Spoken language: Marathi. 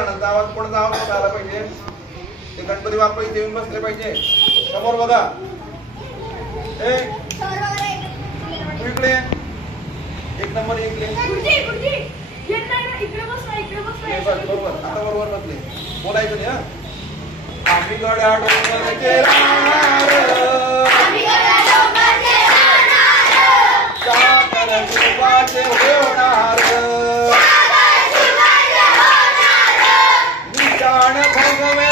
जणांचा आवाज कोणाचा आवाज आला पाहिजे ते गणपती बाप्पा इथे येऊन बसले पाहिजे समोर बघा ए तू इकडे एक नंबर इकडे बरोबर आता बरोबर बसले बोलायचं नाही हा आम्ही गड्या डोंगरचे राहणार साखर तुपाचे होणार निशाण भगवे